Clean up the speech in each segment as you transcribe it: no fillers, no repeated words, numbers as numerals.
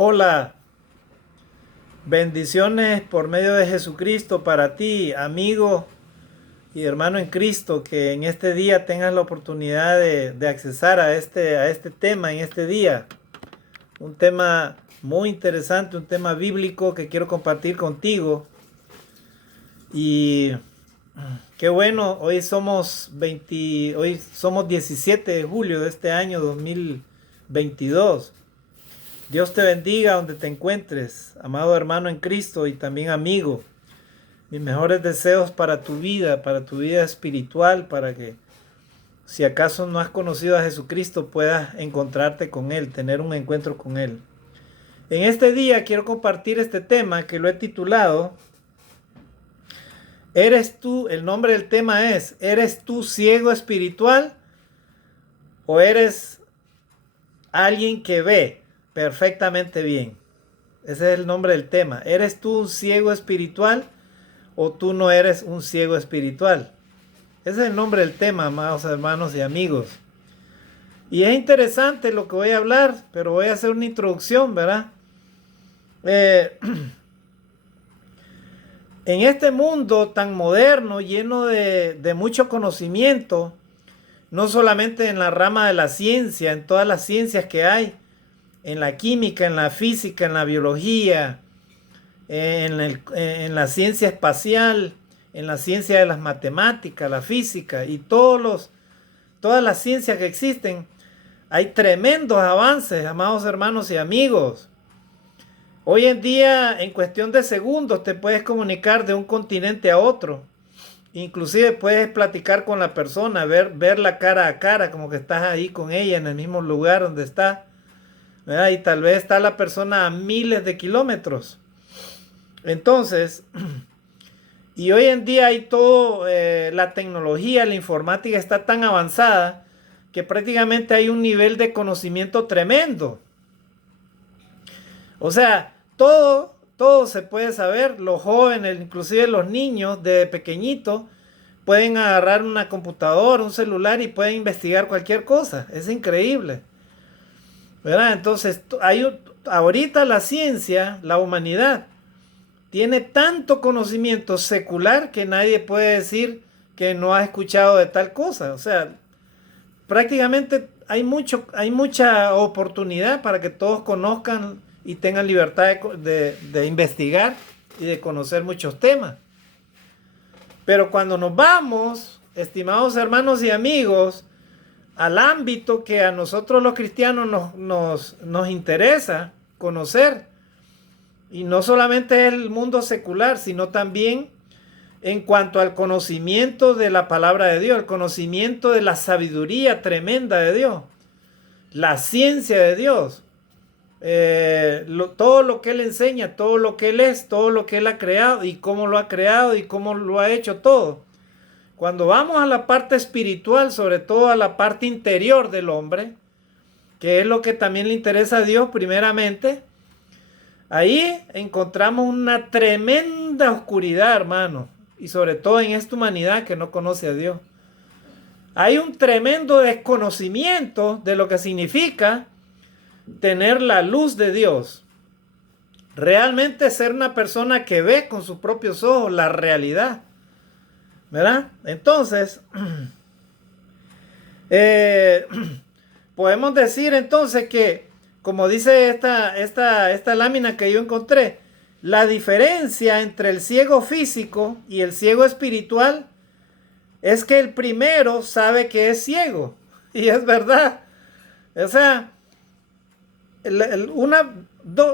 Hola, bendiciones por medio de Jesucristo para ti, amigo y hermano en Cristo, que en este día tengas la oportunidad de accesar a este tema en este día. Un tema muy interesante, un tema bíblico que quiero compartir contigo. Y qué bueno, hoy somos 17 de julio de este año 2022. Dios te bendiga donde te encuentres, amado hermano en Cristo y también amigo. Mis mejores deseos para tu vida espiritual, para que si acaso no has conocido a Jesucristo puedas encontrarte con Él, tener un encuentro con Él. En este día quiero compartir este tema que lo he titulado ¿Eres tú? El nombre del tema es ¿eres tú ciego espiritual o eres alguien que ve perfectamente bien? Ese es el nombre del tema. ¿Eres tú un ciego espiritual o tú no eres un ciego espiritual? Ese es el nombre del tema, amados hermanos y amigos. Y es interesante lo que voy a hablar, pero voy a hacer una introducción, ¿verdad? En este mundo tan moderno, lleno de mucho conocimiento, no solamente en la rama de la ciencia, en todas las ciencias que hay, en la química, en la física, en la biología, en la ciencia espacial, en la ciencia de las matemáticas, la física y todas las ciencias que existen, hay tremendos avances, amados hermanos y amigos. Hoy en día, en cuestión de segundos, te puedes comunicar de un continente a otro. Inclusive puedes platicar con la persona, verla cara a cara, como que estás ahí con ella en el mismo lugar donde está, ¿verdad? Y tal vez está la persona a miles de kilómetros. Entonces, y hoy en día hay todo, la tecnología, la informática está tan avanzada que prácticamente hay un nivel de conocimiento tremendo. O sea, todo se puede saber. Los jóvenes, inclusive los niños de pequeñito, pueden agarrar una computadora, un celular y pueden investigar cualquier cosa. Es increíble, ¿verdad? Entonces, ahorita la ciencia, la humanidad, tiene tanto conocimiento secular que nadie puede decir que no ha escuchado de tal cosa. O sea, prácticamente hay mucha oportunidad para que todos conozcan y tengan libertad de investigar y de conocer muchos temas. Pero cuando nos vamos, estimados hermanos y amigos, al ámbito que a nosotros los cristianos nos interesa conocer, y no solamente el mundo secular, sino también en cuanto al conocimiento de la palabra de Dios, el conocimiento de la sabiduría tremenda de Dios, la ciencia de Dios, todo lo que Él enseña, todo lo que Él es, todo lo que Él ha creado y cómo lo ha creado y cómo lo ha hecho todo. Cuando vamos a la parte espiritual, sobre todo a la parte interior del hombre, que es lo que también le interesa a Dios primeramente, ahí encontramos una tremenda oscuridad, hermano, y sobre todo en esta humanidad que no conoce a Dios. Hay un tremendo desconocimiento de lo que significa tener la luz de Dios. Realmente ser una persona que ve con sus propios ojos la realidad, ¿verdad? Entonces, eh, podemos decir entonces que, como dice esta lámina que yo encontré, la diferencia entre el ciego físico y el ciego espiritual es que el primero sabe que es ciego. Y es verdad. O sea,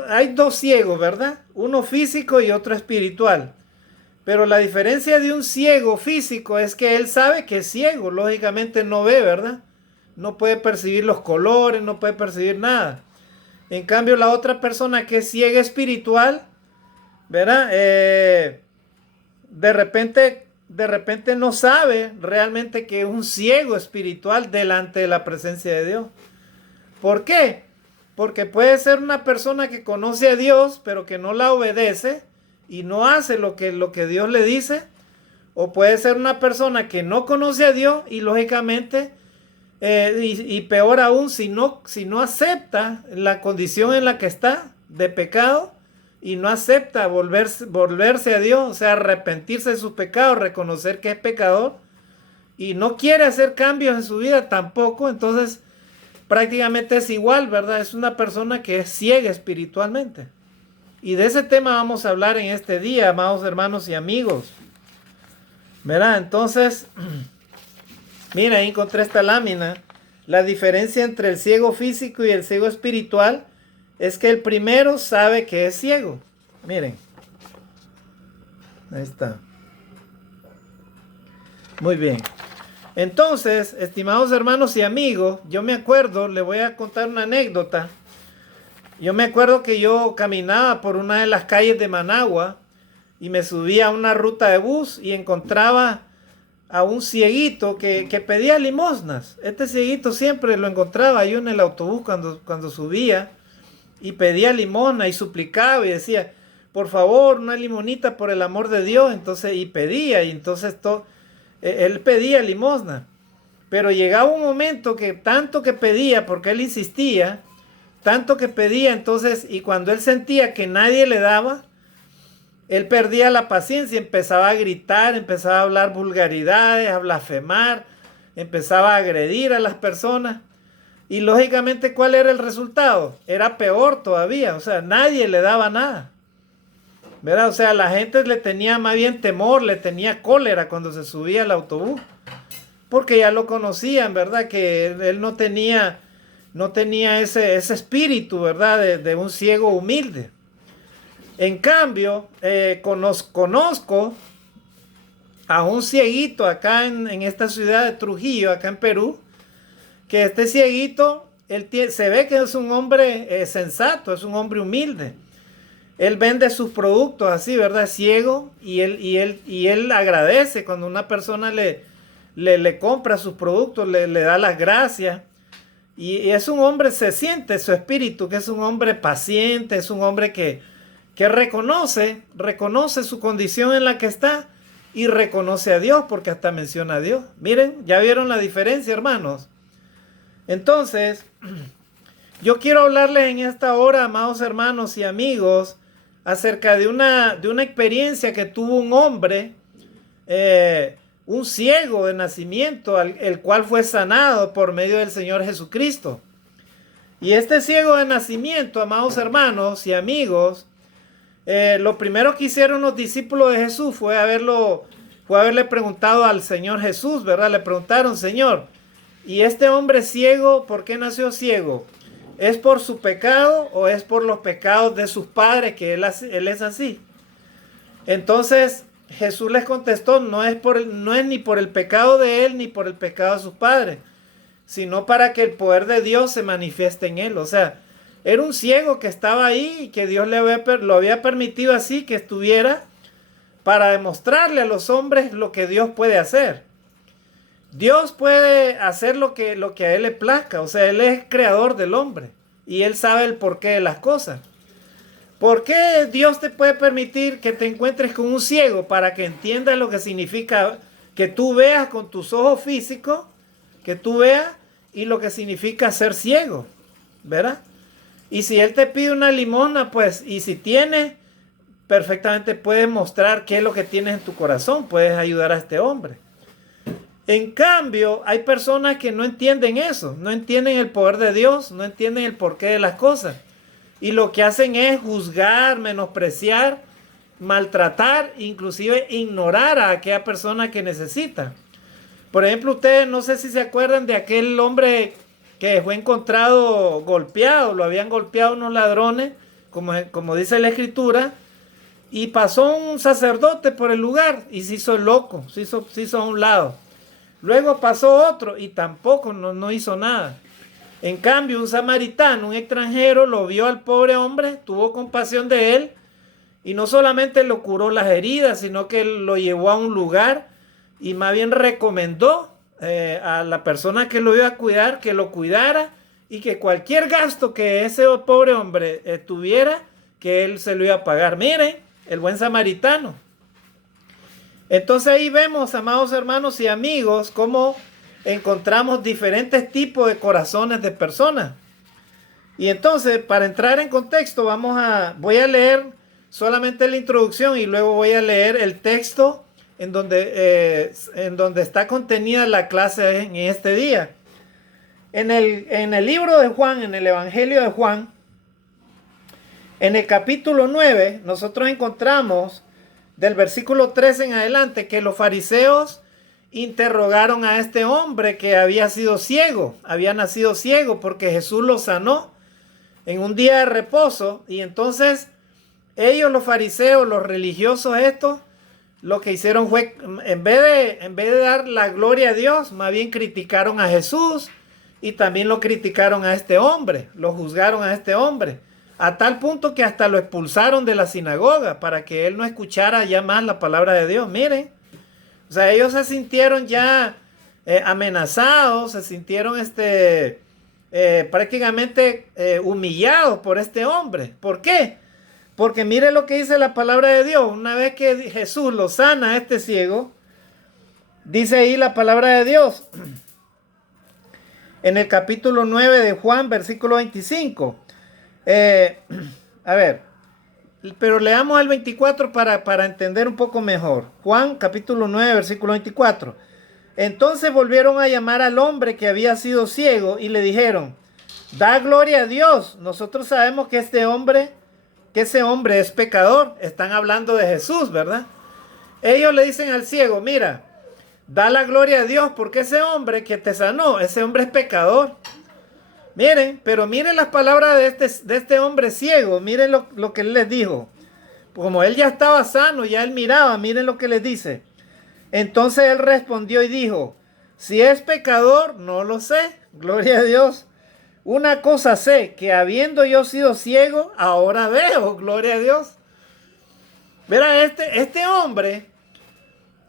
hay dos ciegos, ¿verdad? Uno físico y otro espiritual. Pero la diferencia de un ciego físico es que él sabe que es ciego. Lógicamente no ve, ¿verdad? No puede percibir los colores, no puede percibir nada. En cambio, la otra persona que es ciega espiritual, ¿verdad? De repente no sabe realmente que es un ciego espiritual delante de la presencia de Dios. ¿Por qué? Porque puede ser una persona que conoce a Dios, pero que no la obedece y no hace lo que Dios le dice. O puede ser una persona que no conoce a Dios y lógicamente, y peor aún, si no acepta la condición en la que está de pecado y no acepta volverse a Dios, o sea, arrepentirse de sus pecados, reconocer que es pecador y no quiere hacer cambios en su vida tampoco, entonces prácticamente es igual, ¿verdad? Es una persona que es ciega espiritualmente. Y de ese tema vamos a hablar en este día, amados hermanos y amigos. ¿Verdad? Entonces, mira, ahí encontré esta lámina. La diferencia entre el ciego físico y el ciego espiritual es que el primero sabe que es ciego. Miren. Ahí está. Muy bien. Entonces, estimados hermanos y amigos, yo me acuerdo, le voy a contar una anécdota. Yo me acuerdo que yo caminaba por una de las calles de Managua y me subía a una ruta de bus y encontraba a un cieguito que pedía limosnas. Este cieguito siempre lo encontraba yo en el autobús cuando subía y pedía limosna y suplicaba y decía, por favor, una limonita por el amor de Dios. Entonces, y pedía, y entonces él pedía limosna. Pero llegaba un momento que tanto que pedía, porque él insistía, tanto que pedía, entonces, y cuando él sentía que nadie le daba, él perdía la paciencia, empezaba a gritar, empezaba a hablar vulgaridades, a blasfemar, empezaba a agredir a las personas. Y lógicamente, ¿cuál era el resultado? Era peor todavía, o sea, nadie le daba nada. ¿Verdad? O sea, la gente le tenía más bien temor, le tenía cólera cuando se subía al autobús. Porque ya lo conocían, ¿verdad? Que él no tenía ese espíritu, ¿verdad? De un ciego humilde. En cambio, conozco a un cieguito acá en esta ciudad de Trujillo, acá en Perú, que este cieguito, se ve que es un hombre sensato, es un hombre humilde. Él vende sus productos así, ¿verdad? Ciego, y él agradece cuando una persona le compra sus productos, le da las gracias. Y es un hombre, se siente su espíritu, que es un hombre paciente, es un hombre que reconoce su condición en la que está y reconoce a Dios, porque hasta menciona a Dios. Miren, ya vieron la diferencia, hermanos. Entonces, yo quiero hablarles en esta hora, amados hermanos y amigos, acerca de una experiencia que tuvo un hombre, un ciego de nacimiento, el cual fue sanado por medio del Señor Jesucristo. Y este ciego de nacimiento, amados hermanos y amigos, lo primero que hicieron los discípulos de Jesús fue haberle preguntado al Señor Jesús, ¿verdad? Le preguntaron, Señor, ¿y este hombre ciego, por qué nació ciego? ¿Es por su pecado o es por los pecados de sus padres que él es así? Entonces Jesús les contestó, no es ni por el pecado de él ni por el pecado de sus padres, sino para que el poder de Dios se manifieste en él. O sea, era un ciego que estaba ahí y que Dios lo había permitido así, que estuviera para demostrarle a los hombres lo que Dios puede hacer. Dios puede hacer lo que a él le plazca, o sea, él es creador del hombre y él sabe el porqué de las cosas. ¿Por qué Dios te puede permitir que te encuentres con un ciego? Para que entiendas lo que significa que tú veas con tus ojos físicos, que tú veas y lo que significa ser ciego, ¿verdad? Y si él te pide una limosna, pues, y si tienes, perfectamente puedes mostrar qué es lo que tienes en tu corazón, puedes ayudar a este hombre. En cambio, hay personas que no entienden eso, no entienden el poder de Dios, no entienden el porqué de las cosas. Y lo que hacen es juzgar, menospreciar, maltratar, inclusive ignorar a aquella persona que necesita. Por ejemplo, ustedes no sé si se acuerdan de aquel hombre que fue encontrado golpeado, lo habían golpeado unos ladrones, como dice la escritura, y pasó un sacerdote por el lugar y se hizo loco, se hizo a un lado. Luego pasó otro y tampoco no hizo nada. En cambio, un samaritano, un extranjero, lo vio al pobre hombre, tuvo compasión de él y no solamente lo curó las heridas, sino que lo llevó a un lugar y más bien recomendó a la persona que lo iba a cuidar, que lo cuidara y que cualquier gasto que ese pobre hombre tuviera, que él se lo iba a pagar. Miren, el buen samaritano. Entonces ahí vemos, amados hermanos y amigos, cómo encontramos diferentes tipos de corazones de personas. Y entonces, para entrar en contexto, voy a leer solamente la introducción y luego voy a leer el texto en donde está contenida la clase en este día. En el libro de Juan, en el Evangelio de Juan, en el capítulo 9, nosotros encontramos del versículo 13 en adelante que los fariseos interrogaron a este hombre que había sido ciego, había nacido ciego porque Jesús lo sanó en un día de reposo. Y entonces ellos, los fariseos, los religiosos estos, lo que hicieron fue, en vez de dar la gloria a Dios, más bien criticaron a Jesús y también lo criticaron a este hombre, lo juzgaron a este hombre, a tal punto que hasta lo expulsaron de la sinagoga para que él no escuchara ya más la palabra de Dios. Miren, o sea, ellos se sintieron ya amenazados, se sintieron prácticamente humillados por este hombre. ¿Por qué? Porque mire lo que dice la palabra de Dios. Una vez que Jesús lo sana a este ciego, dice ahí la palabra de Dios en el capítulo 9 de Juan, versículo 25. A ver, pero leamos el 24 para entender un poco mejor. Juan capítulo 9, versículo 24. Entonces volvieron a llamar al hombre que había sido ciego y le dijeron: da gloria a Dios. Nosotros sabemos que ese hombre es pecador. Están hablando de Jesús, ¿verdad? Ellos le dicen al ciego: mira, da la gloria a Dios porque ese hombre que te sanó, ese hombre es pecador. Miren, pero miren las palabras de este hombre ciego. Miren lo que él les dijo. Como él ya estaba sano, ya él miraba, miren lo que les dice. Entonces él respondió y dijo: si es pecador, no lo sé. Gloria a Dios. Una cosa sé, que habiendo yo sido ciego, ahora veo. Gloria a Dios. Verá, este hombre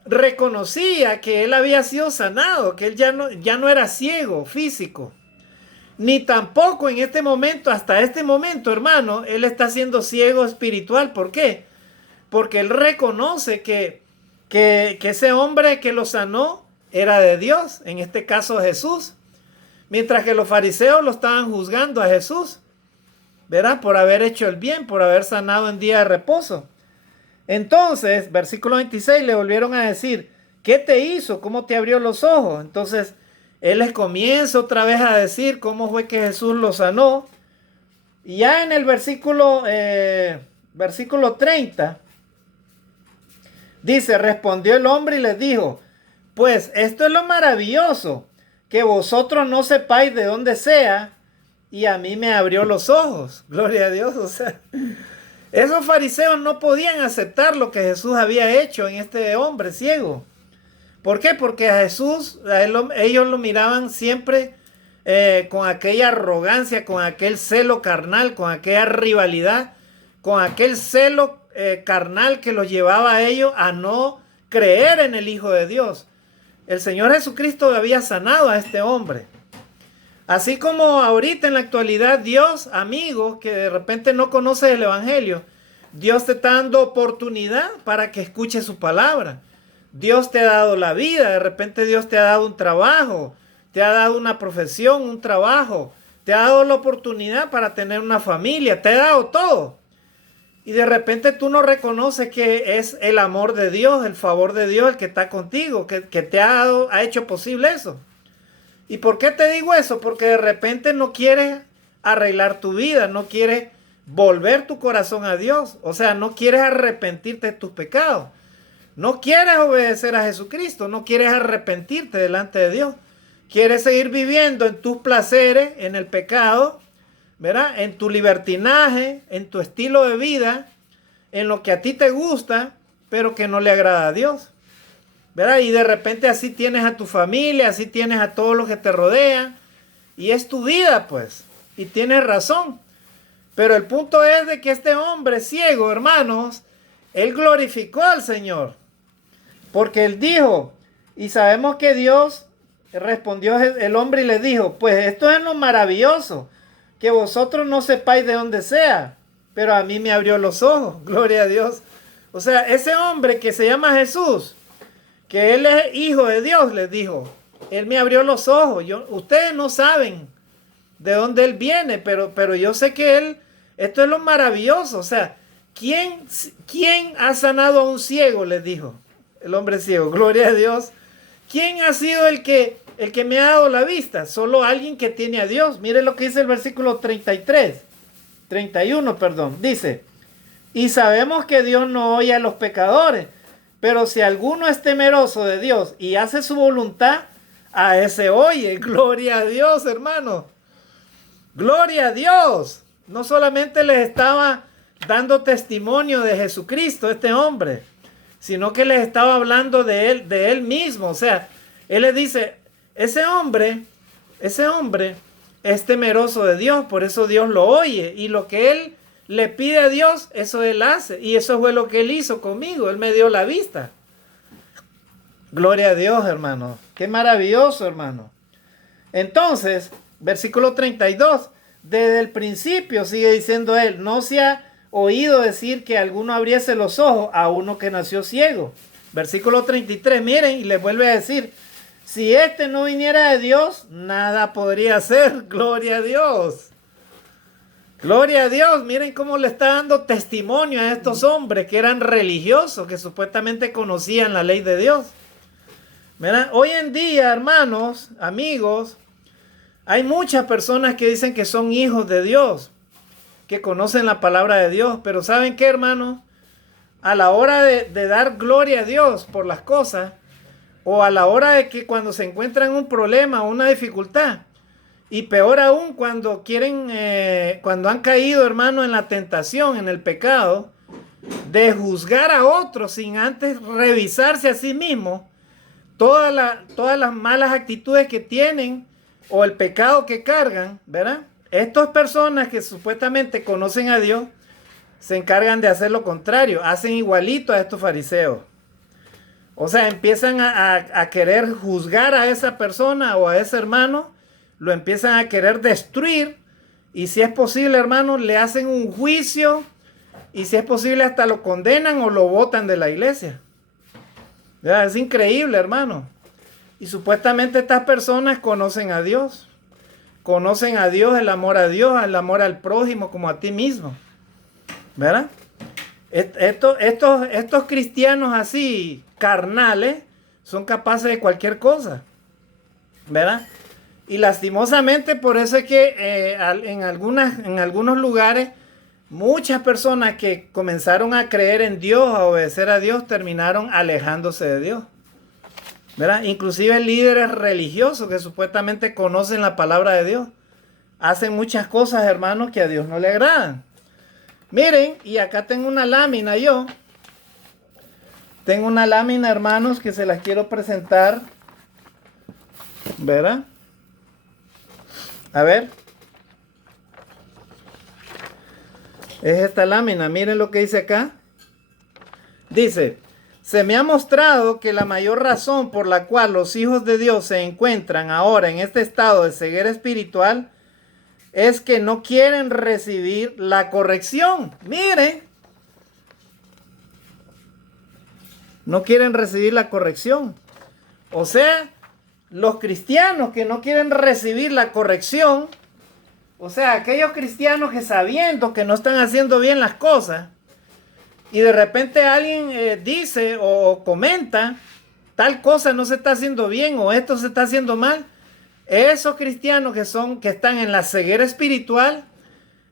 reconocía que él había sido sanado, que él ya no era ciego físico. Ni tampoco en este momento, hasta este momento, hermano, él está siendo ciego espiritual. ¿Por qué? Porque él reconoce que ese hombre que lo sanó era de Dios, en este caso Jesús. Mientras que los fariseos lo estaban juzgando a Jesús, ¿verdad? Por haber hecho el bien, por haber sanado en día de reposo. Entonces, versículo 26, le volvieron a decir: ¿qué te hizo? ¿Cómo te abrió los ojos? Entonces, él les comienza otra vez a decir cómo fue que Jesús lo sanó. Y ya en el versículo 30, dice: respondió el hombre y les dijo: pues esto es lo maravilloso, que vosotros no sepáis de dónde sea, y a mí me abrió los ojos. Gloria a Dios. O sea, esos fariseos no podían aceptar lo que Jesús había hecho en este hombre ciego. ¿Por qué? Porque a Jesús, ellos lo miraban siempre con aquella arrogancia, con aquel celo carnal, con aquella rivalidad, con aquel celo carnal que los llevaba a ellos a no creer en el Hijo de Dios. El Señor Jesucristo había sanado a este hombre. Así como ahorita en la actualidad Dios, amigo, que de repente no conoces el Evangelio, Dios te está dando oportunidad para que escuches su palabra. Dios te ha dado la vida, de repente Dios te ha dado un trabajo, te ha dado una profesión, un trabajo, te ha dado la oportunidad para tener una familia, te ha dado todo. Y de repente tú no reconoces que es el amor de Dios, el favor de Dios el que está contigo, que te ha hecho posible eso. ¿Y por qué te digo eso? Porque de repente no quieres arreglar tu vida, no quieres volver tu corazón a Dios. O sea, no quieres arrepentirte de tus pecados. No quieres obedecer a Jesucristo, no quieres arrepentirte delante de Dios. Quieres seguir viviendo en tus placeres, en el pecado, ¿verdad? En tu libertinaje, en tu estilo de vida, en lo que a ti te gusta, pero que no le agrada a Dios, ¿verdad? Y de repente así tienes a tu familia, así tienes a todos los que te rodean, y es tu vida, pues, y tienes razón. Pero el punto es de que este hombre ciego, hermanos, él glorificó al Señor, porque él dijo, y sabemos que Dios respondió el hombre y le dijo: pues esto es lo maravilloso, que vosotros no sepáis de dónde sea, pero a mí me abrió los ojos. Gloria a Dios. O sea, ese hombre que se llama Jesús, que él es hijo de Dios, les dijo: él me abrió los ojos. Ustedes no saben de dónde él viene, pero yo sé que él, esto es lo maravilloso, o sea, ¿quién ha sanado a un ciego? Les dijo el hombre ciego, gloria a Dios. ¿Quién ha sido el que me ha dado la vista? Solo alguien que tiene a Dios. Mire lo que dice el versículo 31, perdón, dice, y sabemos que Dios no oye a los pecadores, pero si alguno es temeroso de Dios y hace su voluntad, a ese oye. Gloria a Dios, hermano. Gloria a Dios. No solamente les estaba dando testimonio de Jesucristo, este hombre, sino que les estaba hablando de él mismo. O sea, él les dice, ese hombre es temeroso de Dios, por eso Dios lo oye. Y lo que él le pide a Dios, eso él hace. Y eso fue lo que él hizo conmigo. Él me dio la vista. Gloria a Dios, hermano. Qué maravilloso, hermano. Entonces, versículo 32. Desde el principio, sigue diciendo él, no se ha oído decir que alguno abriese los ojos a uno que nació ciego. Versículo 33. Miren, y les vuelve a decir, si este no viniera de Dios, nada podría hacer. Gloria a Dios. Gloria a Dios. Miren cómo le está dando testimonio a estos hombres que eran religiosos, que supuestamente conocían la ley de Dios. ¿Verdad? Hoy en día, hermanos, amigos, hay muchas personas que dicen que son hijos de Dios, que conocen la palabra de Dios, pero ¿saben qué, hermanos? A la hora de dar gloria a Dios por las cosas, o a la hora de que cuando se encuentran un problema o una dificultad, y peor aún cuando cuando han caído, hermano, en la tentación, en el pecado, de juzgar a otros sin antes revisarse a sí mismos, todas las malas actitudes que tienen o el pecado que cargan, ¿verdad? Estas personas que supuestamente conocen a Dios se encargan de hacer lo contrario, hacen igualito a estos fariseos. O sea, empiezan a querer juzgar a esa persona o a ese hermano, lo empiezan a querer destruir y si es posible, hermano, le hacen un juicio y si es posible hasta lo condenan o lo botan de la iglesia. Ya, es increíble, hermano. Y supuestamente estas personas conocen a Dios. Conocen a Dios, el amor a Dios, el amor al prójimo como a ti mismo. ¿Verdad? Estos cristianos así, carnales, son capaces de cualquier cosa. ¿Verdad? Y lastimosamente por eso es que en algunos lugares muchas personas que comenzaron a creer en Dios, a obedecer a Dios, terminaron alejándose de Dios. ¿Verdad? Inclusive líderes religiosos que supuestamente conocen la palabra de Dios, hacen muchas cosas, hermanos, que a Dios no le agradan. Miren, y acá tengo una lámina yo. Tengo una lámina, hermanos, que se las quiero presentar. ¿Verdad? A ver. Es esta lámina, miren lo que dice acá. Dice, se me ha mostrado que la mayor razón por la cual los hijos de Dios se encuentran ahora en este estado de ceguera espiritual es que no quieren recibir la corrección. Miren, no quieren recibir la corrección. O sea, los cristianos que no quieren recibir la corrección, o sea, aquellos cristianos que sabiendo que no están haciendo bien las cosas, y de repente alguien dice o comenta, tal cosa no se está haciendo bien o esto se está haciendo mal, esos cristianos que están en la ceguera espiritual,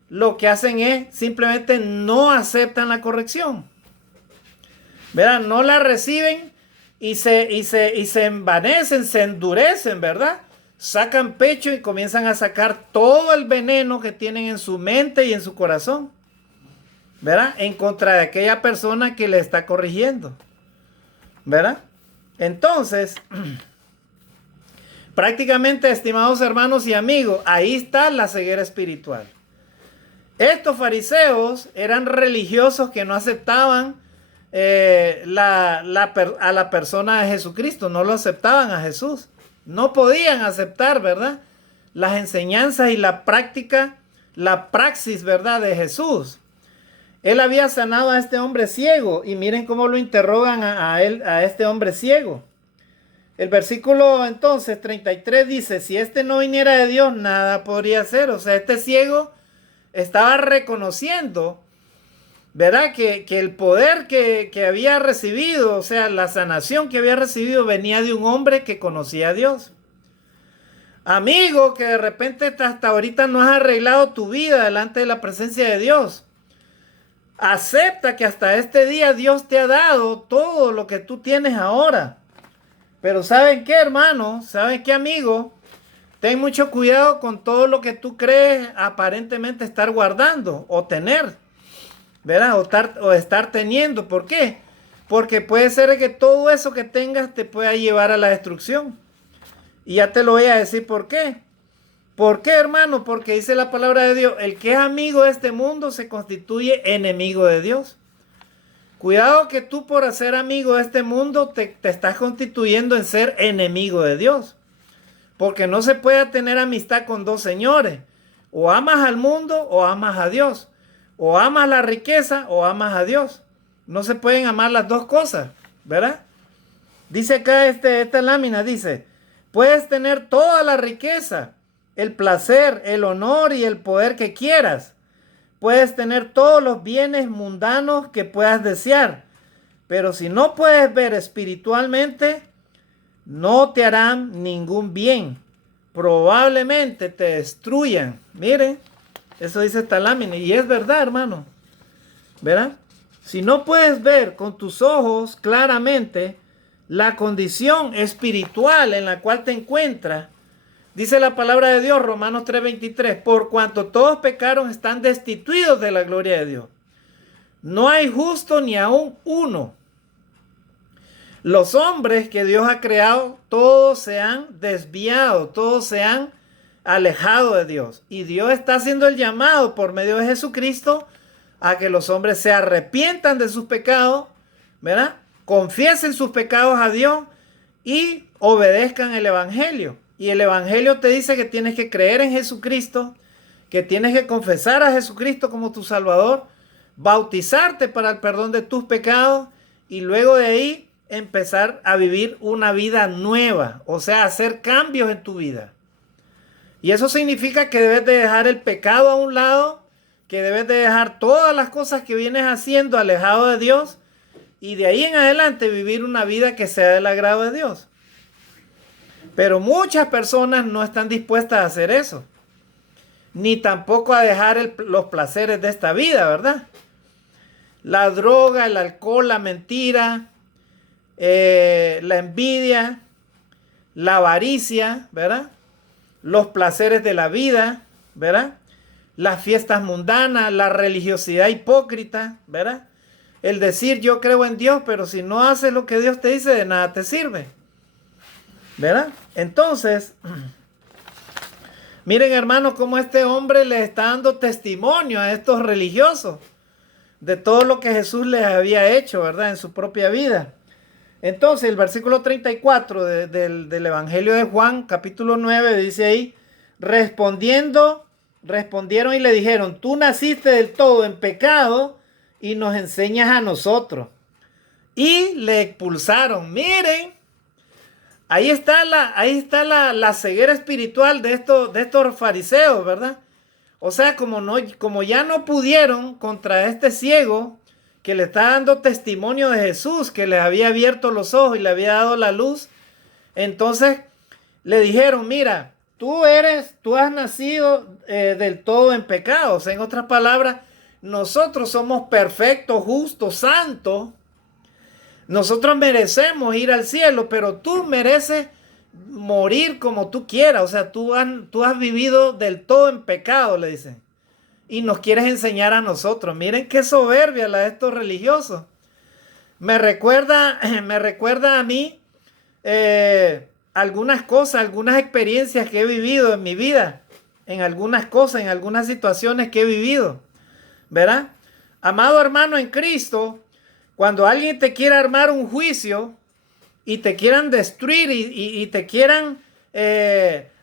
lo que hacen es simplemente no aceptan la corrección. ¿Verdad? No la reciben y se envanecen, se endurecen, ¿verdad? Sacan pecho y comienzan a sacar todo el veneno que tienen en su mente y en su corazón, ¿verdad? En contra de aquella persona que le está corrigiendo, ¿verdad? Entonces, prácticamente, estimados hermanos y amigos, ahí está la ceguera espiritual. Estos fariseos eran religiosos que no aceptaban a la persona de Jesucristo, no lo aceptaban a Jesús. No podían aceptar, ¿verdad? Las enseñanzas y la práctica, la praxis, ¿verdad? De Jesús. Él había sanado a este hombre ciego y miren cómo lo interrogan a este hombre ciego. El versículo entonces 33 dice, si este no viniera de Dios, nada podría hacer. O sea, este ciego estaba reconociendo, ¿verdad? Que el poder que había recibido, o sea, la sanación que había recibido venía de un hombre que conocía a Dios. Amigo, que de repente hasta ahorita no has arreglado tu vida delante de la presencia de Dios. Acepta que hasta este día Dios te ha dado todo lo que tú tienes ahora. Pero ¿saben qué, hermano? ¿Saben qué, amigo? Ten mucho cuidado con todo lo que tú crees aparentemente estar guardando o tener, ¿verdad? O estar teniendo. ¿Por qué? Porque puede ser que todo eso que tengas te pueda llevar a la destrucción. Y ya te lo voy a decir por qué. ¿Por qué, hermano? Porque dice la palabra de Dios, el que es amigo de este mundo se constituye enemigo de Dios. Cuidado que tú por ser amigo de este mundo te estás constituyendo en ser enemigo de Dios. Porque no se puede tener amistad con dos señores. O amas al mundo o amas a Dios. O amas la riqueza o amas a Dios. No se pueden amar las dos cosas, ¿verdad? Dice acá esta lámina, dice, puedes tener toda la riqueza, el placer, el honor y el poder que quieras. Puedes tener todos los bienes mundanos que puedas desear. Pero si no puedes ver espiritualmente, no te harán ningún bien. Probablemente te destruyan. Miren, eso dice esta lámina. Y es verdad, hermano. ¿Verdad? Si no puedes ver con tus ojos claramente la condición espiritual en la cual te encuentras, dice la palabra de Dios, Romanos 3:23, por cuanto todos pecaron están destituidos de la gloria de Dios. No hay justo ni aún uno. Los hombres que Dios ha creado, todos se han desviado, todos se han alejado de Dios. Y Dios está haciendo el llamado por medio de Jesucristo a que los hombres se arrepientan de sus pecados, ¿verdad? Confiesen sus pecados a Dios y obedezcan el Evangelio. Y el Evangelio te dice que tienes que creer en Jesucristo, que tienes que confesar a Jesucristo como tu Salvador, bautizarte para el perdón de tus pecados y luego de ahí empezar a vivir una vida nueva, o sea, hacer cambios en tu vida. Y eso significa que debes de dejar el pecado a un lado, que debes de dejar todas las cosas que vienes haciendo alejado de Dios y de ahí en adelante vivir una vida que sea del agrado de Dios. Pero muchas personas no están dispuestas a hacer eso, ni tampoco a dejar los placeres de esta vida, ¿verdad? La droga, el alcohol, la mentira, la envidia, la avaricia, ¿verdad? Los placeres de la vida, ¿verdad? Las fiestas mundanas, la religiosidad hipócrita, ¿verdad? El decir yo creo en Dios, pero si no haces lo que Dios te dice, de nada te sirve, ¿verdad? Entonces, miren, hermanos, cómo este hombre le está dando testimonio a estos religiosos de todo lo que Jesús les había hecho, ¿verdad? En su propia vida. Entonces, el versículo 34 del Evangelio de Juan, capítulo 9, dice ahí, respondieron y le dijeron, tú naciste del todo en pecado y nos enseñas a nosotros. Y le expulsaron. Miren, ahí está la ceguera espiritual de estos fariseos, ¿verdad? O sea, como ya no pudieron contra este ciego que le está dando testimonio de Jesús, que les había abierto los ojos y le había dado la luz, entonces le dijeron, mira, tú has nacido del todo en pecado. O sea, en otras palabras, nosotros somos perfectos, justos, santos. Nosotros merecemos ir al cielo, pero tú mereces morir como tú quieras. O sea, tú has vivido del todo en pecado, le dicen. Y nos quieres enseñar a nosotros. Miren qué soberbia la de estos religiosos. Me recuerda a mí algunas cosas, algunas experiencias que he vivido en mi vida. En algunas cosas, en algunas situaciones que he vivido. ¿Verdad? Amado hermano en Cristo, cuando alguien te quiera armar un juicio y te quieran destruir y te quieran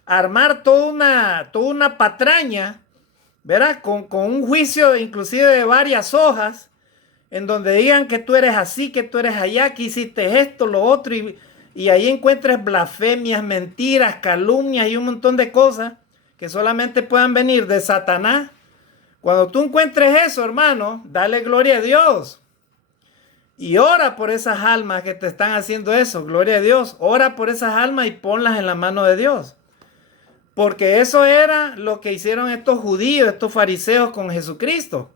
armar toda una patraña, ¿verdad? Con un juicio inclusive de varias hojas, en donde digan que tú eres así, que tú eres allá, que hiciste esto, lo otro, y ahí encuentres blasfemias, mentiras, calumnias y un montón de cosas que solamente puedan venir de Satanás. Cuando tú encuentres eso, hermano, dale gloria a Dios. Y ora por esas almas que te están haciendo eso, gloria a Dios. Ora por esas almas y ponlas en la mano de Dios. Porque eso era lo que hicieron estos judíos, estos fariseos con Jesucristo,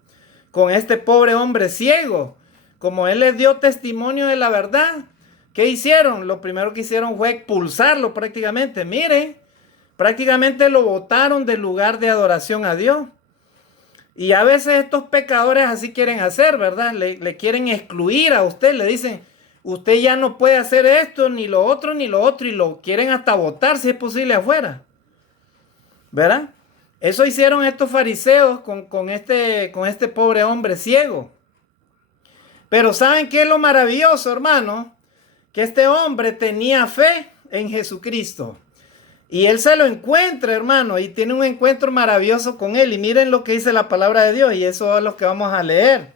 con este pobre hombre ciego. Como él les dio testimonio de la verdad, ¿qué hicieron? Lo primero que hicieron fue expulsarlo prácticamente. Miren, prácticamente lo botaron del lugar de adoración a Dios. Y a veces estos pecadores así quieren hacer, ¿verdad? Le quieren excluir a usted, le dicen, usted ya no puede hacer esto, ni lo otro, y lo quieren hasta botar si es posible afuera. ¿Verdad? Eso hicieron estos fariseos con este pobre hombre ciego. Pero ¿saben qué es lo maravilloso, hermano? Que este hombre tenía fe en Jesucristo. Y él se lo encuentra, hermano, y tiene un encuentro maravilloso con él. Y miren lo que dice la palabra de Dios, y eso es lo que vamos a leer.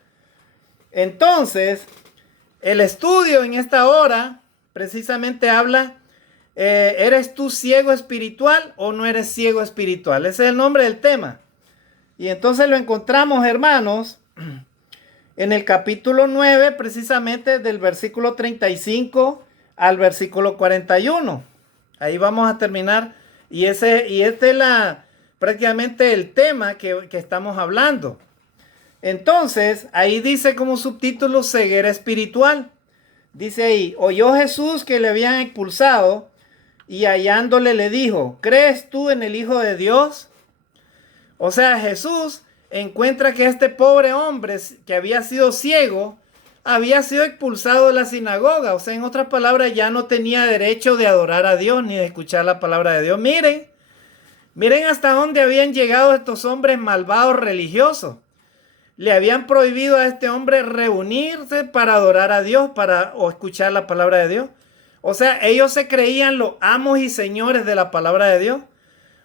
Entonces, el estudio en esta hora precisamente habla, ¿eres tú ciego espiritual o no eres ciego espiritual? Ese es el nombre del tema. Y entonces lo encontramos, hermanos, en el capítulo 9, precisamente del versículo 35 al versículo 41. Ahí vamos a terminar. Y este es prácticamente el tema que estamos hablando. Entonces, ahí dice como subtítulo ceguera espiritual. Dice ahí, oyó Jesús que le habían expulsado y hallándole le dijo, ¿crees tú en el Hijo de Dios? O sea, Jesús encuentra que este pobre hombre que había sido ciego, había sido expulsado de la sinagoga. O sea, en otras palabras, ya no tenía derecho de adorar a Dios ni de escuchar la palabra de Dios. Miren hasta dónde habían llegado estos hombres malvados religiosos. Le habían prohibido a este hombre reunirse para adorar a Dios, o escuchar la palabra de Dios. O sea, ellos se creían los amos y señores de la palabra de Dios.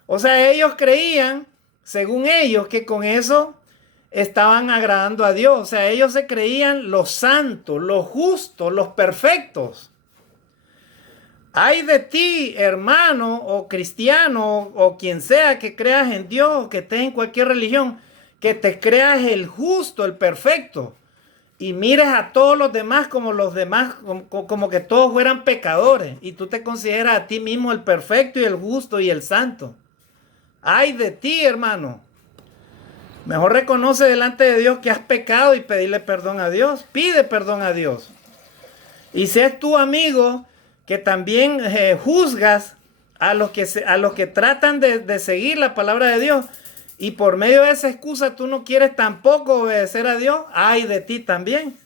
O sea, ellos creían, según ellos, que con eso estaban agradando a Dios. O sea, ellos se creían los santos, los justos, los perfectos. Ay de ti, hermano o cristiano o quien sea que creas en Dios, que estés en cualquier religión, que te creas el justo, el perfecto, y mires a todos los demás como como que todos fueran pecadores, y tú te consideras a ti mismo el perfecto y el justo y el santo. Ay de ti, hermano. Mejor reconoce delante de Dios que has pecado y pedirle perdón a Dios. Pide perdón a Dios. Y si es tu amigo que también juzgas a los que tratan de seguir la palabra de Dios, y por medio de esa excusa tú no quieres tampoco obedecer a Dios, ay de ti también.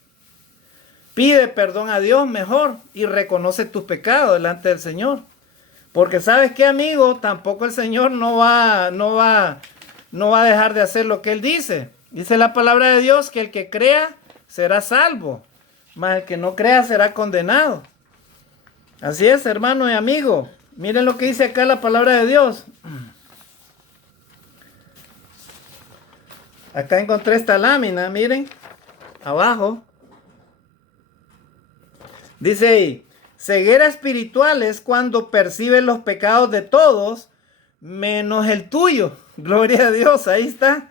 Pide perdón a Dios mejor y reconoce tus pecados delante del Señor. Porque ¿sabes qué, amigo? Tampoco el Señor no va a dejar de hacer lo que Él dice. Dice la palabra de Dios que el que crea será salvo, mas el que no crea será condenado. Así es, hermano y amigo. Miren lo que dice acá la palabra de Dios. Acá encontré esta lámina, miren, abajo. Dice ahí, ceguera espiritual es cuando percibes los pecados de todos, menos el tuyo. Gloria a Dios, ahí está.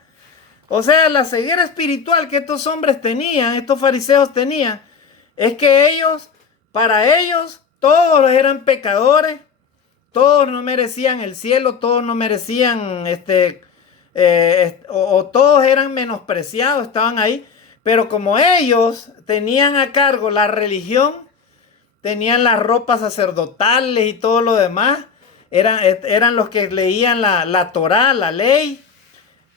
O sea, la ceguera espiritual que estos hombres tenían, estos fariseos tenían, es que para ellos, todos eran pecadores, todos no merecían el cielo, todos no merecían o todos eran menospreciados, estaban ahí, pero como ellos tenían a cargo la religión, tenían las ropas sacerdotales y todo lo demás, eran los que leían la Torá, la ley,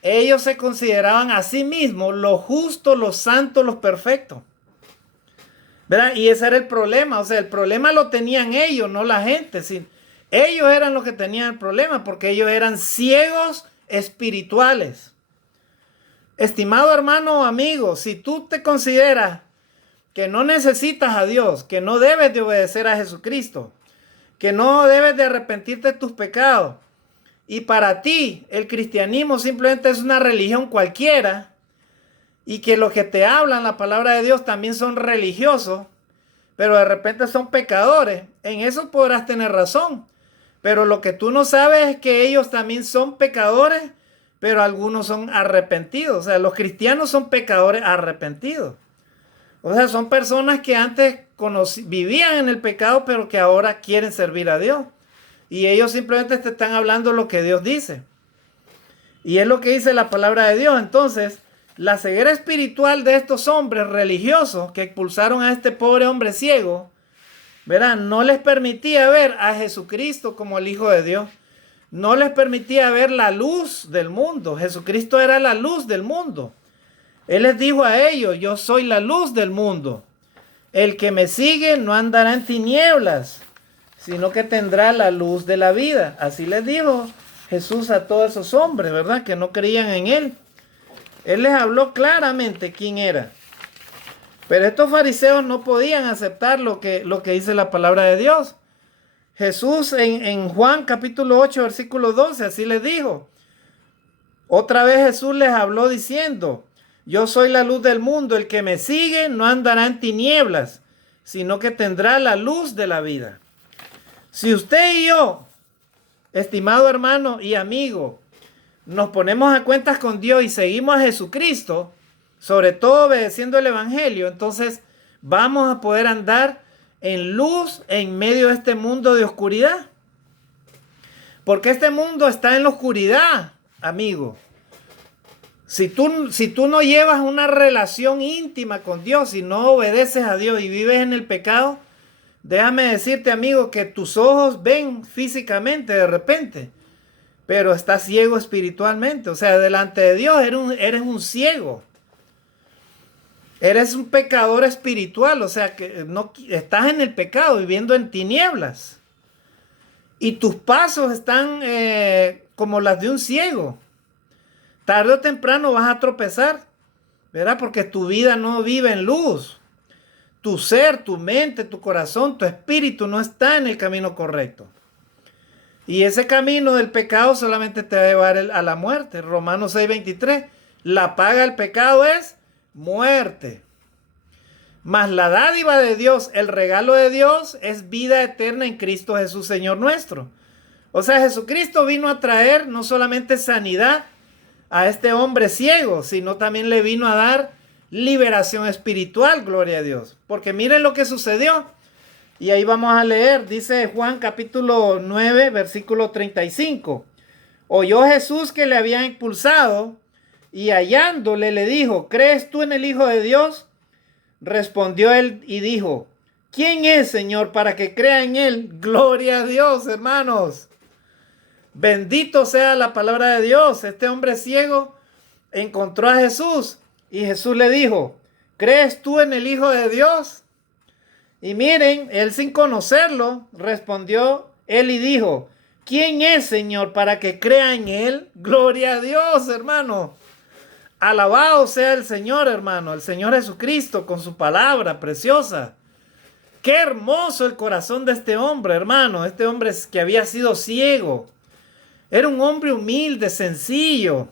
ellos se consideraban a sí mismos los justos, los santos, los perfectos, ¿verdad? Y ese era el problema, o sea, el problema lo tenían ellos, no la gente, ellos eran los que tenían el problema, porque ellos eran ciegos espirituales. Estimado hermano o amigo, si tú te consideras que no necesitas a Dios, que no debes de obedecer a Jesucristo, que no debes de arrepentirte de tus pecados, y para ti el cristianismo simplemente es una religión cualquiera, y que los que te hablan la palabra de Dios también son religiosos, pero de repente son pecadores. En eso podrás tener razón. Pero lo que tú no sabes es que ellos también son pecadores, pero algunos son arrepentidos. O sea, los cristianos son pecadores arrepentidos. O sea, son personas que antes vivían en el pecado, pero que ahora quieren servir a Dios. Y ellos simplemente te están hablando lo que Dios dice. Y es lo que dice la palabra de Dios. Entonces, la ceguera espiritual de estos hombres religiosos que expulsaron a este pobre hombre ciego, verán, no les permitía ver a Jesucristo como el Hijo de Dios. No les permitía ver la luz del mundo. Jesucristo era la luz del mundo. Él les dijo a ellos, yo soy la luz del mundo. El que me sigue no andará en tinieblas, sino que tendrá la luz de la vida. Así les dijo Jesús a todos esos hombres, ¿verdad? Que no creían en Él. Él les habló claramente quién era. Pero estos fariseos no podían aceptar lo que dice la palabra de Dios. Jesús en Juan capítulo 8, versículo 12, así les dijo. Otra vez Jesús les habló diciendo, yo soy la luz del mundo, el que me sigue no andará en tinieblas, sino que tendrá la luz de la vida. Si usted y yo, estimado hermano y amigo, nos ponemos a cuentas con Dios y seguimos a Jesucristo, sobre todo obedeciendo el Evangelio, entonces vamos a poder andar en luz en medio de este mundo de oscuridad. Porque este mundo está en la oscuridad, amigo. Si tú no llevas una relación íntima con Dios, si no obedeces a Dios y vives en el pecado, déjame decirte, amigo, que tus ojos ven físicamente de repente, pero estás ciego espiritualmente. O sea, delante de Dios eres un ciego. Eres un pecador espiritual, o sea, que no estás en el pecado, viviendo en tinieblas. Y tus pasos están como las de un ciego. Tarde o temprano vas a tropezar, ¿verdad? Porque tu vida no vive en luz. Tu ser, tu mente, tu corazón, tu espíritu no está en el camino correcto. Y ese camino del pecado solamente te va a llevar a la muerte. Romanos 6:23. La paga del pecado es muerte. Mas la dádiva de Dios, el regalo de Dios, es vida eterna en Cristo Jesús, Señor nuestro. O sea, Jesucristo vino a traer no solamente sanidad a este hombre ciego, sino también le vino a dar liberación espiritual, gloria a Dios. Porque miren lo que sucedió. Y ahí vamos a leer, dice Juan capítulo 9, versículo 35. Oyó Jesús que le habían expulsado y hallándole le dijo, ¿crees tú en el Hijo de Dios? Respondió él y dijo, ¿quién es, Señor, para que crea en él? Gloria a Dios, hermanos. Bendito sea la palabra de Dios. Este hombre ciego encontró a Jesús y Jesús le dijo, ¿crees tú en el Hijo de Dios? Y miren, él sin conocerlo, respondió él y dijo, ¿quién es, Señor, para que crea en él? Gloria a Dios, hermano. Alabado sea el Señor, hermano, el Señor Jesucristo con su palabra preciosa. Qué hermoso el corazón de este hombre, hermano. Este hombre que había sido ciego. Era un hombre humilde, sencillo,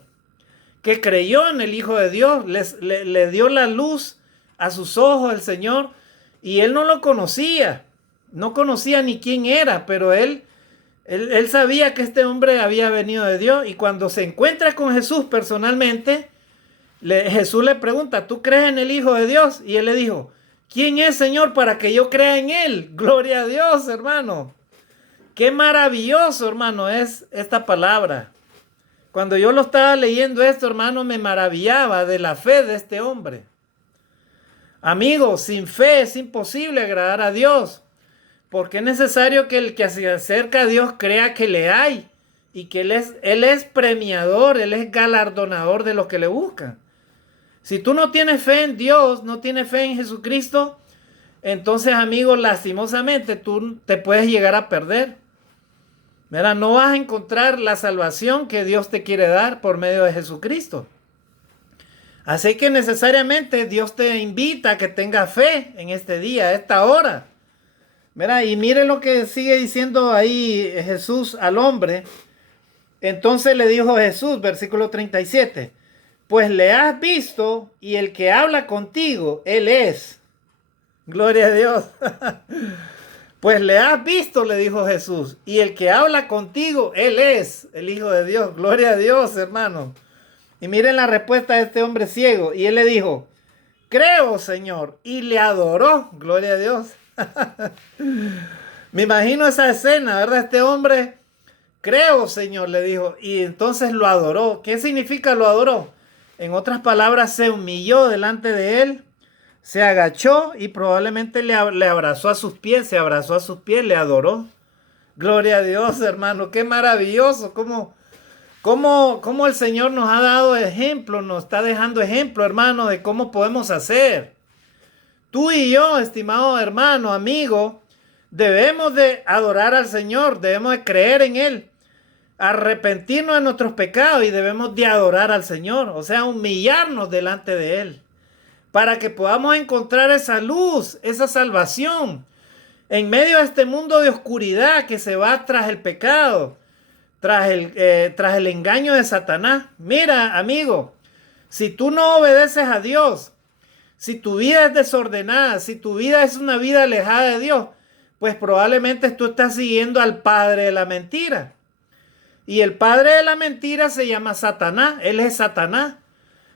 que creyó en el Hijo de Dios. Le dio la luz a sus ojos el Señor. Y él no lo conocía. No conocía ni quién era, pero él sabía que este hombre había venido de Dios. Y cuando se encuentra con Jesús personalmente, Jesús le pregunta, ¿tú crees en el Hijo de Dios? Y él le dijo, ¿quién es, Señor, para que yo crea en él? Gloria a Dios, hermano. Qué maravilloso, hermano, es esta palabra. Cuando yo lo estaba leyendo esto, hermano, me maravillaba de la fe de este hombre. Amigos, sin fe es imposible agradar a Dios, porque es necesario que el que se acerca a Dios crea que le hay y que Él es premiador, Él es galardonador de los que le buscan. Si tú no tienes fe en Dios, no tienes fe en Jesucristo, entonces, amigos, lastimosamente tú te puedes llegar a perder. ¿Verdad? No vas a encontrar la salvación que Dios te quiere dar por medio de Jesucristo. Así que necesariamente Dios te invita a que tengas fe en este día, a esta hora. ¿Verdad? Y mire lo que sigue diciendo ahí Jesús al hombre. Entonces le dijo Jesús, versículo 37, pues le has visto y el que habla contigo, él es. Gloria a Dios. Pues le has visto, le dijo Jesús, y el que habla contigo, él es el Hijo de Dios. Gloria a Dios, hermano. Y miren la respuesta de este hombre ciego. Y él le dijo, creo, Señor. Y le adoró. Gloria a Dios. Me imagino esa escena, ¿verdad? Este hombre, creo, Señor, le dijo. Y entonces lo adoró. ¿Qué significa lo adoró? En otras palabras, se humilló delante de él. Se agachó y probablemente le abrazó a sus pies, se abrazó a sus pies, le adoró. Gloria a Dios, hermano, qué maravilloso, cómo el Señor nos ha dado ejemplo, nos está dejando ejemplo, hermano, de cómo podemos hacer. Tú y yo, estimado hermano, amigo, debemos de adorar al Señor, debemos de creer en Él, arrepentirnos de nuestros pecados y debemos de adorar al Señor, o sea, humillarnos delante de Él, para que podamos encontrar esa luz, esa salvación, en medio de este mundo de oscuridad que se va tras el pecado, tras el engaño de Satanás. Mira, amigo, si tú no obedeces a Dios, si tu vida es desordenada, si tu vida es una vida alejada de Dios, pues probablemente tú estás siguiendo al padre de la mentira. Y el padre de la mentira se llama Satanás, él es Satanás,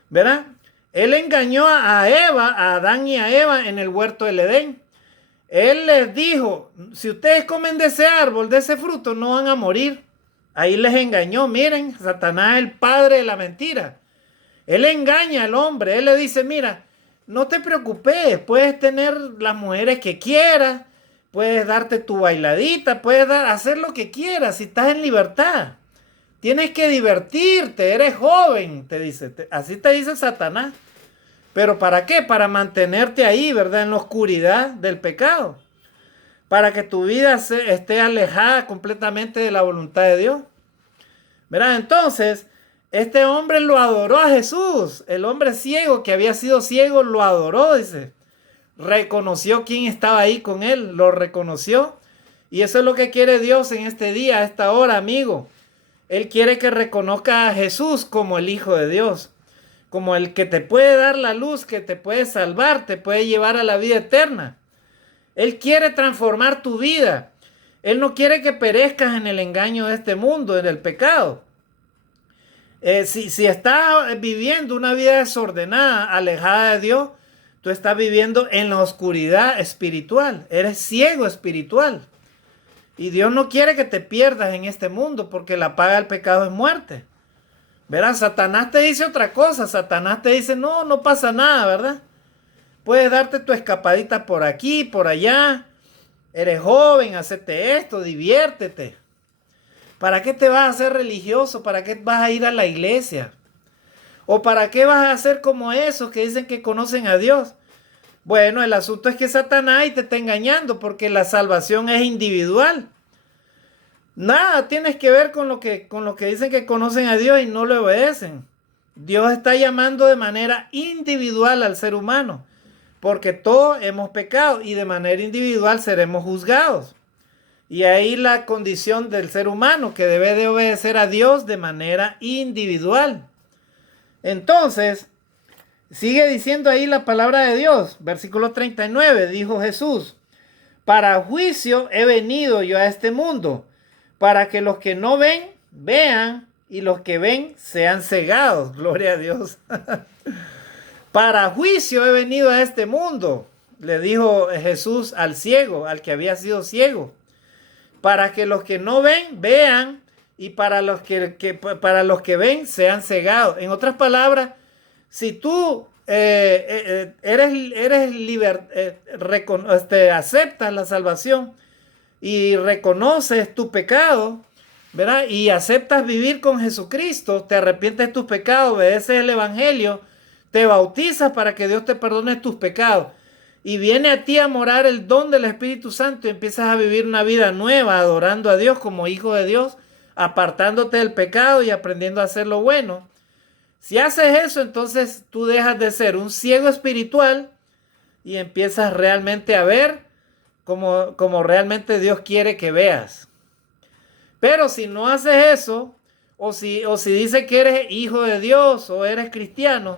¿verdad? Él engañó a Eva, a Adán y a Eva en el huerto del Edén. Él les dijo, si ustedes comen de ese árbol, de ese fruto, no van a morir. Ahí les engañó. Miren, Satanás es el padre de la mentira. Él engaña al hombre. Él le dice, mira, no te preocupes, puedes tener las mujeres que quieras, puedes darte tu bailadita, puedes hacer lo que quieras si estás en libertad. Tienes que divertirte, eres joven, te dice. Así te dice Satanás. ¿Pero para qué? Para mantenerte ahí, ¿verdad? En la oscuridad del pecado. Para que tu vida esté alejada completamente de la voluntad de Dios. ¿Verdad? Entonces, este hombre lo adoró a Jesús. El hombre ciego que había sido ciego lo adoró, dice. Reconoció quién estaba ahí con él, lo reconoció. Y eso es lo que quiere Dios en este día, a esta hora, amigo. Él quiere que reconozca a Jesús como el Hijo de Dios, como el que te puede dar la luz, que te puede salvar, te puede llevar a la vida eterna. Él quiere transformar tu vida. Él no quiere que perezcas en el engaño de este mundo, en el pecado. Si estás viviendo una vida desordenada, alejada de Dios, tú estás viviendo en la oscuridad espiritual. Eres ciego espiritual. Y Dios no quiere que te pierdas en este mundo, porque la paga del pecado es muerte. Verás, Satanás te dice otra cosa. Satanás te dice, no, no pasa nada, ¿verdad? Puedes darte tu escapadita por aquí, por allá. Eres joven, hacete esto, diviértete. ¿Para qué te vas a hacer religioso? ¿Para qué vas a ir a la iglesia? ¿O para qué vas a hacer como esos que dicen que conocen a Dios? Bueno, el asunto es que Satanás te está engañando porque la salvación es individual. Nada tienes que ver con lo que dicen que conocen a Dios y no le obedecen. Dios está llamando de manera individual al ser humano, porque todos hemos pecado y de manera individual seremos juzgados. Y ahí la condición del ser humano que debe de obedecer a Dios de manera individual. Entonces, sigue diciendo ahí la palabra de Dios, versículo 39, dijo Jesús, para juicio he venido yo a este mundo, para que los que no ven, vean, y los que ven sean cegados. Gloria a Dios. Para juicio he venido a este mundo, le dijo Jesús al ciego, al que había sido ciego. Para que los que no ven, vean, y para los que ven sean cegados. En otras palabras, si tú aceptas la salvación y reconoces tu pecado, ¿verdad? Y aceptas vivir con Jesucristo, te arrepientes de tus pecados, obedeces el evangelio, te bautizas para que Dios te perdone tus pecados y viene a ti a morar el don del Espíritu Santo y empiezas a vivir una vida nueva, adorando a Dios como hijo de Dios, apartándote del pecado y aprendiendo a hacer lo bueno. Si haces eso, entonces tú dejas de ser un ciego espiritual y empiezas realmente a ver como realmente Dios quiere que veas. Pero si no haces eso, o si dices que eres hijo de Dios o eres cristiano,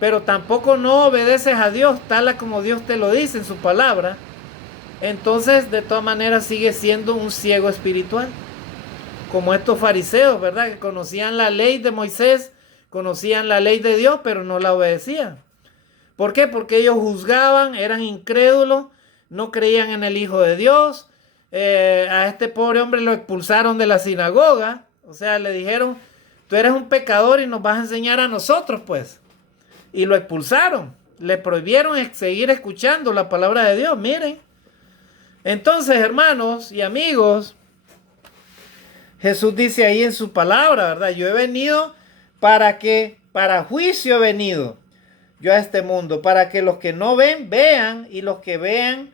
pero tampoco no obedeces a Dios tal como Dios te lo dice en su palabra, entonces de todas maneras sigues siendo un ciego espiritual. Como estos fariseos, ¿verdad? Que conocían la ley de Moisés, conocían la ley de Dios, pero no la obedecían. ¿Por qué? Porque ellos juzgaban, eran incrédulos, no creían en el Hijo de Dios. A este pobre hombre lo expulsaron de la sinagoga. O sea, le dijeron, tú eres un pecador y nos vas a enseñar a nosotros, pues. Y lo expulsaron. Le prohibieron seguir escuchando la palabra de Dios. Miren. Entonces, hermanos y amigos, Jesús dice ahí en su palabra, ¿verdad? Yo he venido para juicio he venido yo a este mundo, para que los que no ven, vean, y los que vean,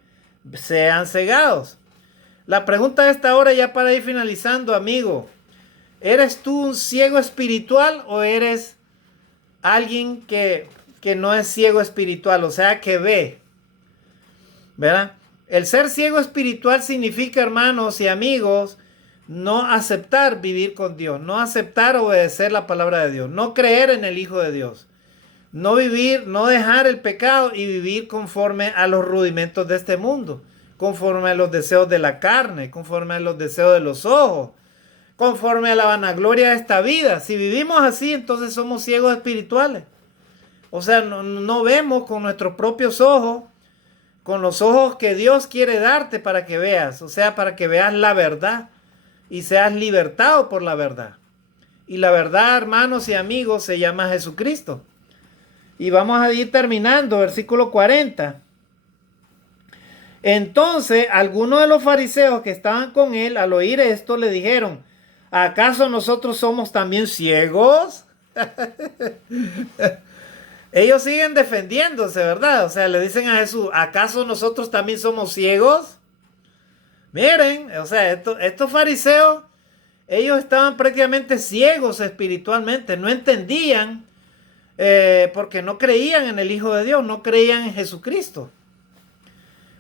sean cegados. La pregunta de esta hora, ya para ir finalizando, amigo, ¿eres tú un ciego espiritual o eres alguien que no es ciego espiritual, o sea, que ve? ¿Verdad? El ser ciego espiritual significa, hermanos y amigos, no aceptar vivir con Dios, no aceptar obedecer la palabra de Dios, no creer en el Hijo de Dios. No vivir, no dejar el pecado y vivir conforme a los rudimentos de este mundo, conforme a los deseos de la carne, conforme a los deseos de los ojos, conforme a la vanagloria de esta vida. Si vivimos así, entonces somos ciegos espirituales. O sea, no vemos con nuestros propios ojos, con los ojos que Dios quiere darte para que veas, o sea, para que veas la verdad y seas libertado por la verdad. Y la verdad, hermanos y amigos, se llama Jesucristo. Y vamos a ir terminando, versículo 40. Entonces, algunos de los fariseos que estaban con él, al oír esto, le dijeron, ¿acaso nosotros somos también ciegos? Ellos siguen defendiéndose, ¿verdad? O sea, le dicen a Jesús, ¿acaso nosotros también somos ciegos? Miren, o sea, estos fariseos, ellos estaban prácticamente ciegos espiritualmente, no entendían, porque no creían en el Hijo de Dios, no creían en Jesucristo.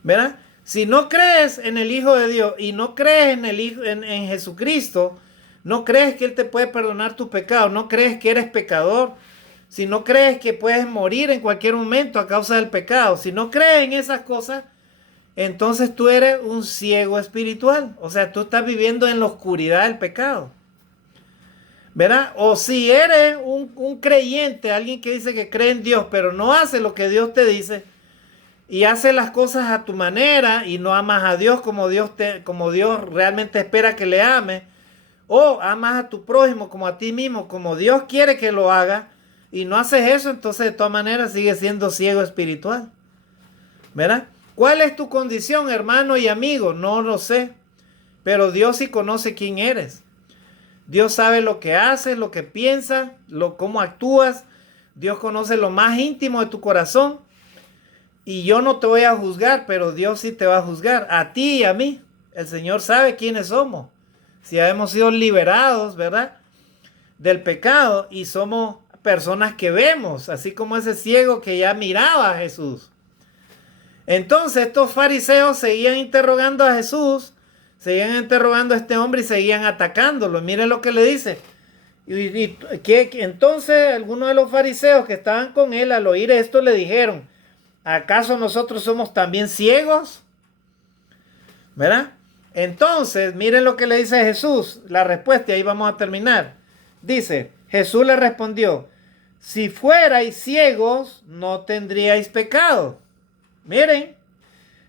¿Verdad? Si no crees en el Hijo de Dios y no crees en Jesucristo, no crees que Él te puede perdonar tus pecados, no crees que eres pecador, si no crees que puedes morir en cualquier momento a causa del pecado, si no crees en esas cosas, entonces tú eres un ciego espiritual. O sea, tú estás viviendo en la oscuridad del pecado. ¿Verdad? O si eres un creyente, alguien que dice que cree en Dios, pero no hace lo que Dios te dice y hace las cosas a tu manera y no amas a Dios como Dios realmente espera que le ames, o amas a tu prójimo como a ti mismo, como Dios quiere que lo haga, y no haces eso, entonces de todas maneras sigues siendo ciego espiritual. ¿Verdad? ¿Cuál es tu condición, hermano y amigo? No lo sé, pero Dios sí conoce quién eres. Dios sabe lo que haces, lo que piensas, cómo actúas. Dios conoce lo más íntimo de tu corazón. Y yo no te voy a juzgar, pero Dios sí te va a juzgar. A ti y a mí. El Señor sabe quiénes somos. Si hemos sido liberados, ¿verdad? Del pecado y somos personas que vemos, así como ese ciego que ya miraba a Jesús. Entonces estos fariseos seguían interrogando a Jesús, seguían interrogando a este hombre y seguían atacándolo. Miren lo que le dice. Entonces algunos de los fariseos que estaban con él al oír esto le dijeron, ¿acaso nosotros somos también ciegos? ¿Verdad? Entonces, miren lo que le dice Jesús, la respuesta, y ahí vamos a terminar. Dice, Jesús le respondió, si fuerais ciegos, no tendríais pecado. Miren,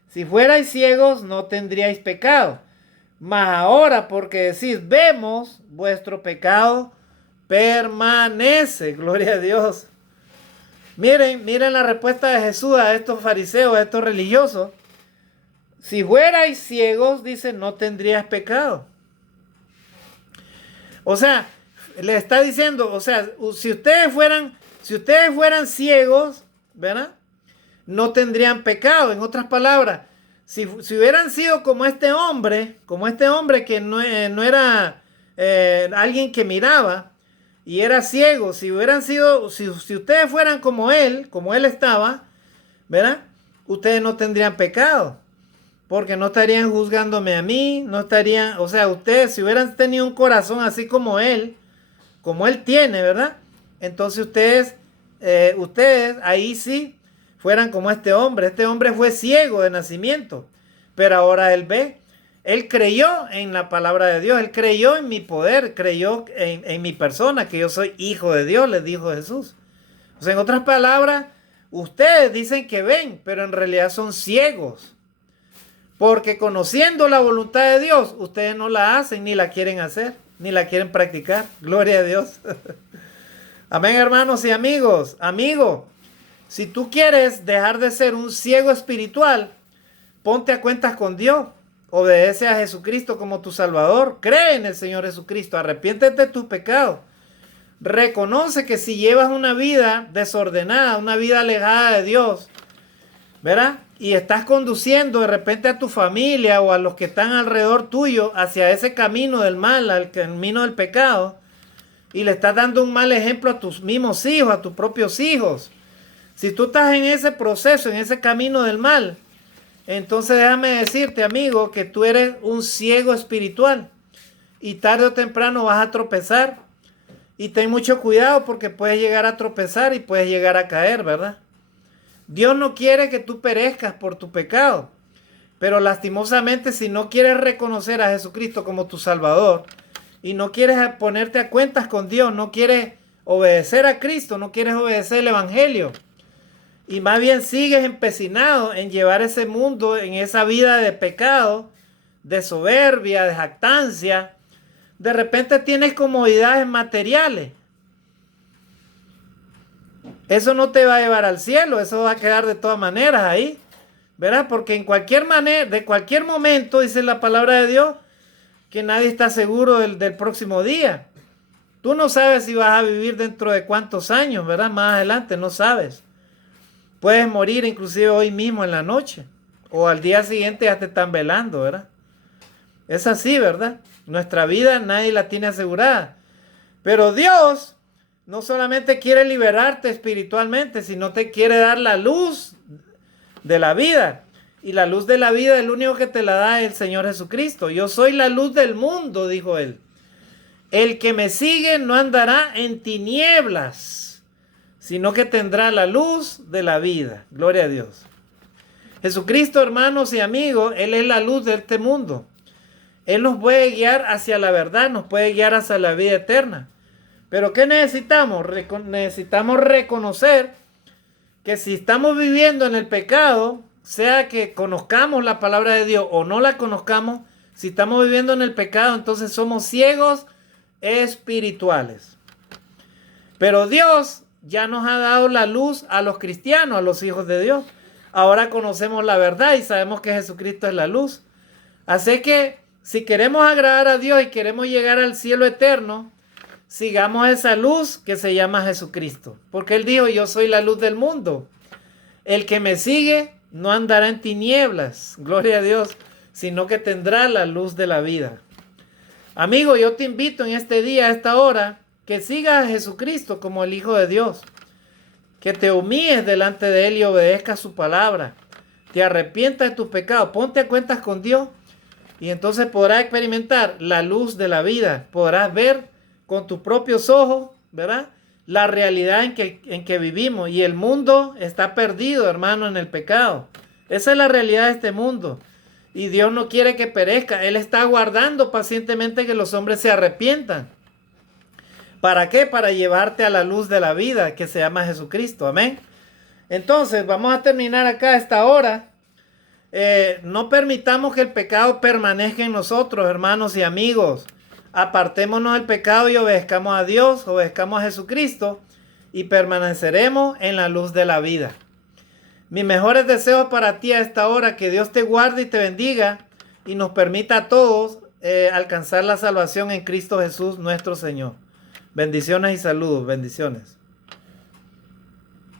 si fuerais ciegos, no tendríais pecado. Mas ahora, porque decís, vemos, vuestro pecado permanece. Gloria a Dios. Miren la respuesta de Jesús a estos fariseos, a estos religiosos. Si fuerais ciegos, dice, no tendrías pecado. O sea, le está diciendo, o sea, si ustedes fueran ciegos, ¿verdad? No tendrían pecado. En otras palabras, si hubieran sido como este hombre que no era alguien que miraba y era ciego, si ustedes fueran como él estaba, ¿verdad? Ustedes no tendrían pecado, porque no estarían juzgándome a mí, no estarían, o sea, ustedes si hubieran tenido un corazón así como él tiene, ¿verdad? Entonces ustedes ustedes ahí sí fueran como este hombre. Este hombre fue ciego de nacimiento, pero ahora él ve. Él creyó en la palabra de Dios, él creyó en mi poder, creyó en mi persona, que yo soy hijo de Dios, les dijo Jesús. O sea, en otras palabras, ustedes dicen que ven, pero en realidad son ciegos. Porque conociendo la voluntad de Dios, ustedes no la hacen, ni la quieren hacer, ni la quieren practicar. Gloria a Dios. Amén, hermanos y amigos. Amigo, si tú quieres dejar de ser un ciego espiritual, ponte a cuentas con Dios. Obedece a Jesucristo como tu Salvador. Cree en el Señor Jesucristo. Arrepiéntete de tus pecados. Reconoce que si llevas una vida desordenada, una vida alejada de Dios, ¿verdad? Y estás conduciendo de repente a tu familia o a los que están alrededor tuyo hacia ese camino del mal, al camino del pecado, y le estás dando un mal ejemplo a tus mismos hijos, a tus propios hijos. Si tú estás en ese proceso, en ese camino del mal, entonces déjame decirte, amigo, que tú eres un ciego espiritual y tarde o temprano vas a tropezar. Y ten mucho cuidado porque puedes llegar a tropezar y puedes llegar a caer, ¿verdad? Dios no quiere que tú perezcas por tu pecado, pero lastimosamente si no quieres reconocer a Jesucristo como tu Salvador y no quieres ponerte a cuentas con Dios, no quieres obedecer a Cristo, no quieres obedecer el Evangelio, y más bien sigues empecinado en llevar ese mundo en esa vida de pecado, de soberbia, de jactancia. De repente tienes comodidades materiales. Eso no te va a llevar al cielo, eso va a quedar de todas maneras ahí, ¿verdad? Porque en cualquier manera, de cualquier momento, dice la palabra de Dios, que nadie está seguro del próximo día. Tú no sabes si vas a vivir dentro de cuántos años, ¿verdad? Más adelante, no sabes. Puedes morir inclusive hoy mismo en la noche. O al día siguiente ya te están velando, ¿verdad? Es así, ¿verdad? Nuestra vida nadie la tiene asegurada. Pero Dios no solamente quiere liberarte espiritualmente, sino te quiere dar la luz de la vida. Y la luz de la vida, el único que te la da es el Señor Jesucristo. Yo soy la luz del mundo, dijo él. El que me sigue no andará en tinieblas, sino que tendrá la luz de la vida. Gloria a Dios. Jesucristo, hermanos y amigos, Él es la luz de este mundo. Él nos puede guiar hacia la verdad, nos puede guiar hacia la vida eterna. Pero ¿qué necesitamos? Necesitamos reconocer que si estamos viviendo en el pecado, sea que conozcamos la palabra de Dios o no la conozcamos, si estamos viviendo en el pecado, entonces somos ciegos espirituales. Pero Dios ya nos ha dado la luz a los cristianos, a los hijos de Dios. Ahora conocemos la verdad y sabemos que Jesucristo es la luz. Así que si queremos agradar a Dios y queremos llegar al cielo eterno, sigamos esa luz que se llama Jesucristo. Porque Él dijo, yo soy la luz del mundo. El que me sigue no andará en tinieblas, gloria a Dios, sino que tendrá la luz de la vida. Amigo, yo te invito en este día, a esta hora, que sigas a Jesucristo como el Hijo de Dios. Que te humilles delante de Él y obedezcas su palabra. Te arrepientas de tus pecados, ponte a cuentas con Dios. Y entonces podrás experimentar la luz de la vida. Podrás ver con tus propios ojos, ¿verdad? La realidad en que vivimos. Y el mundo está perdido, hermano, en el pecado. Esa es la realidad de este mundo. Y Dios no quiere que perezca. Él está aguardando pacientemente que los hombres se arrepientan. ¿Para qué? Para llevarte a la luz de la vida que se llama Jesucristo. Amén. Entonces, vamos a terminar acá a esta hora. No permitamos que el pecado permanezca en nosotros, hermanos y amigos. Apartémonos del pecado y obedezcamos a Dios, obedezcamos a Jesucristo y permaneceremos en la luz de la vida. Mis mejores deseos para ti a esta hora, que Dios te guarde y te bendiga y nos permita a todos alcanzar la salvación en Cristo Jesús nuestro Señor. Bendiciones y saludos, bendiciones.